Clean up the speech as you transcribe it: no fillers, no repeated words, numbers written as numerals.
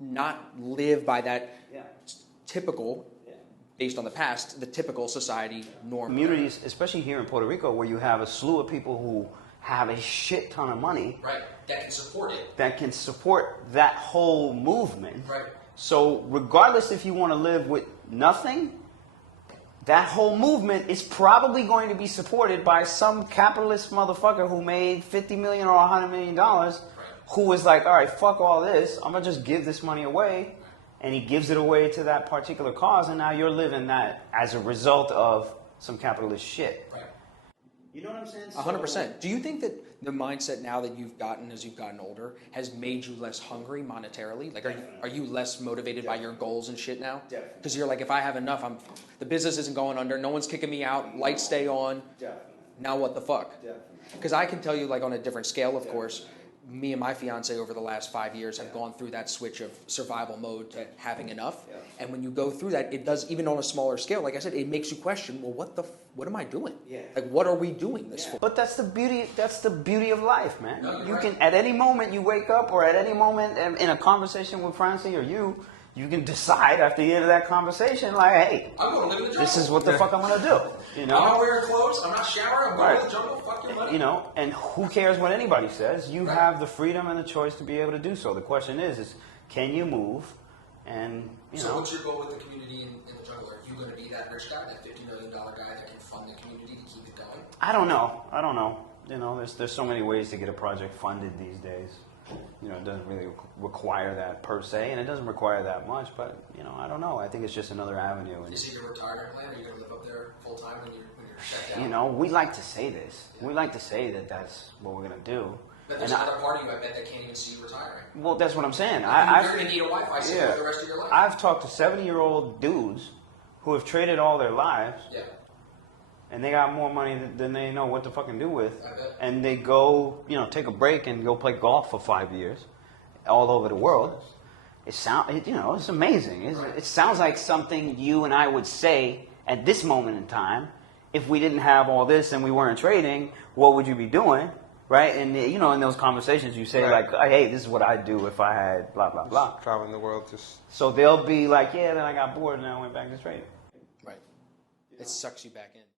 not live by that typical, based on the past, the typical society norm. Communities, especially here in Puerto Rico, where you have a slew of people who have a shit ton of money. Right, that can support it. That can support that whole movement. Right. So regardless if you want to live with nothing, that whole movement is probably going to be supported by some capitalist motherfucker who made $50 million or $100 million, who was like, all right, fuck all this, I'm going to just give this money away. And he gives it away to that particular cause, and now you're living that as a result of some capitalist shit. Right. You know what I'm saying? 100%. Do you think that the mindset now that you've gotten as you've gotten older has made you less hungry monetarily? Like, are you less motivated by your goals and shit now? Definitely. Because you're like, if I have enough, the business isn't going under, no one's kicking me out, lights stay on. Definitely. Now what the fuck? Definitely. Because I can tell you, like, on a different scale, of course, me and my fiance over the last 5 years have gone through that switch of survival mode to having enough. Yeah. And when you go through that, it does, even on a smaller scale, like I said, it makes you question, well, what am I doing? Yeah. Like, what are we doing this for? But that's the beauty of life, man. No, you can, at any moment you wake up, or at any moment in a conversation with Francie or you can decide after the end of that conversation, like, hey, I'm going to live in the jungle. This is what the fuck I'm going to do. You know? I'm not wearing clothes. I'm not showering. I'm going to the jungle. Fuck your money. You know, and who cares what anybody says? You have the freedom and the choice to be able to do so. The question is can you move? And you know. So what's your goal with the community in the jungle? Are you going to be that rich guy, that $50 million guy that can fund the community to keep it going? I don't know. You know, there's so many ways to get a project funded these days. You know, it doesn't really require that per se, and it doesn't require that much, but, you know, I don't know. I think it's just another avenue. Is it your retirement plan? Are you going to live up there full time when you're shut down? You know, we like to say this. Yeah. We like to say that that's what we're going to do. But there's another part of you, I bet, that can't even see you retiring. Well, that's what I'm saying. You're going to need a Wi-Fi signal for the rest of your life. I've talked to 70-year-old dudes who have traded all their lives. Yeah. And they got more money than they know what to fucking do with. And they go, you know, take a break and go play golf for 5 years all over the world. It's amazing. It sounds like something you and I would say at this moment in time. If we didn't have all this and we weren't trading, what would you be doing? Right? And, you know, in those conversations you say, like, hey, this is what I'd do if I had blah, blah, blah. Just traveling the world. So they'll be like, yeah, then I got bored and I went back to trading. Right. It sucks you back in.